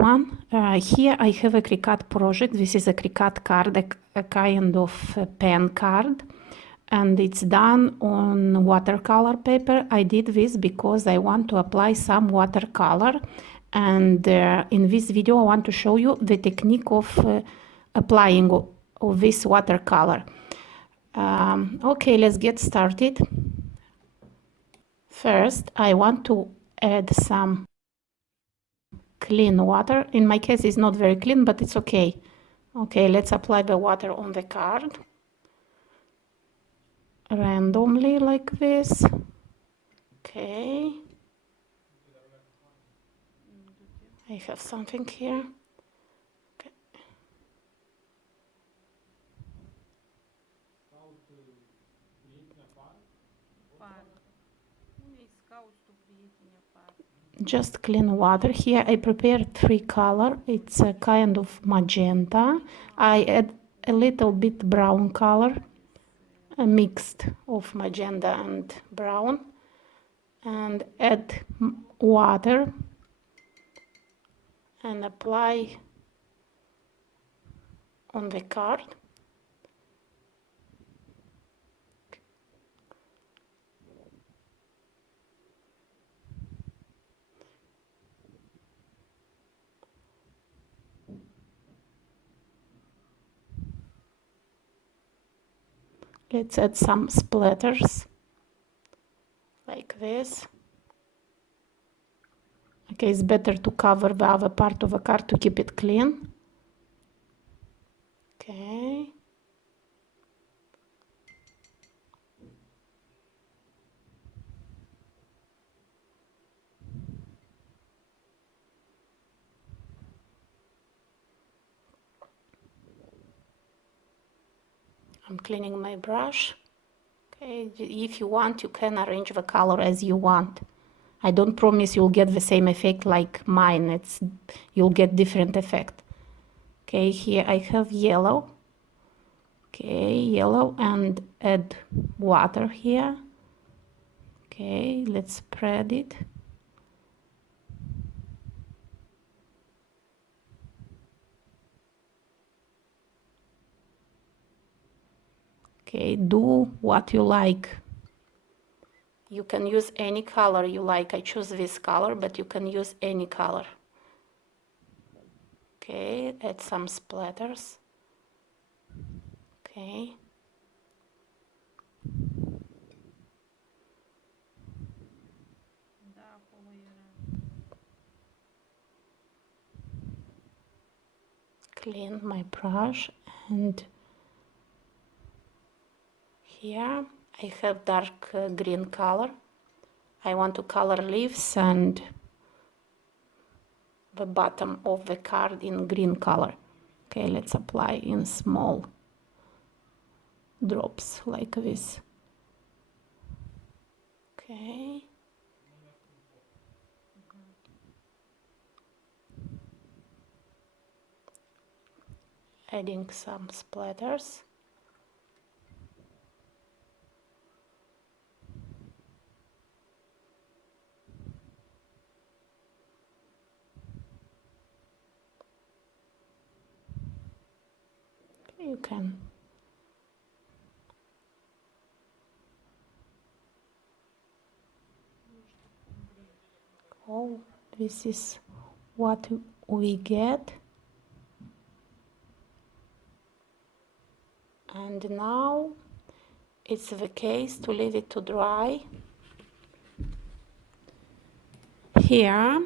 everyone. Here I have a Cricut project. This is a Cricut card, a kind of a pen card, and it's done on watercolor paper. I did this because I want to apply some watercolor, and in this video I want to show you the technique of applying of this watercolor. Okay, let's get started. First, I want to add some clean water. In my case, it's not very clean, but it's okay. Okay, let's apply the water on the card randomly like this. Okay. I have something here. Okay. Just clean water. Here I prepared 3 colors. It's a kind of magenta. I add a little bit brown color, a mixed of magenta and brown, and add water and apply on the card. Let's add some splatters like this. Okay, it's better to cover the other part of the card to keep it clean. Okay. I'm cleaning my brush. Okay, if you want, you can arrange the color as you want. I don't promise you'll get the same effect like mine. You'll get different effect. Okay, here I have yellow. Okay, yellow, and add water here. Okay, let's spread it. Okay, do what you like. You can use any color you like. I choose this color, but you can use any color. Okay, add some splatters. Okay. Clean my brush, and here I have dark green color. I want to color leaves and the bottom of the card in green color. Okay, let's apply in small drops like this. Okay. Adding some splatters. You can this is what we get, and now it's the case to leave it to dry. Here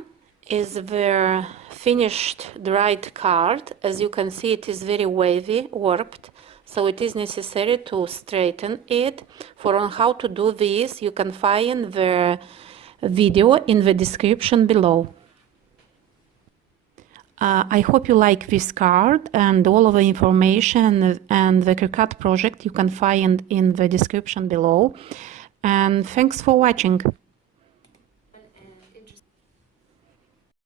is the finished dried card. As you can see, it is very wavy, warped, so it is necessary to straighten it. For on how to do this, you can find the video in the description below. I hope you like this card, and all of the information and the Cricut project you can find in the description below. And thanks for watching.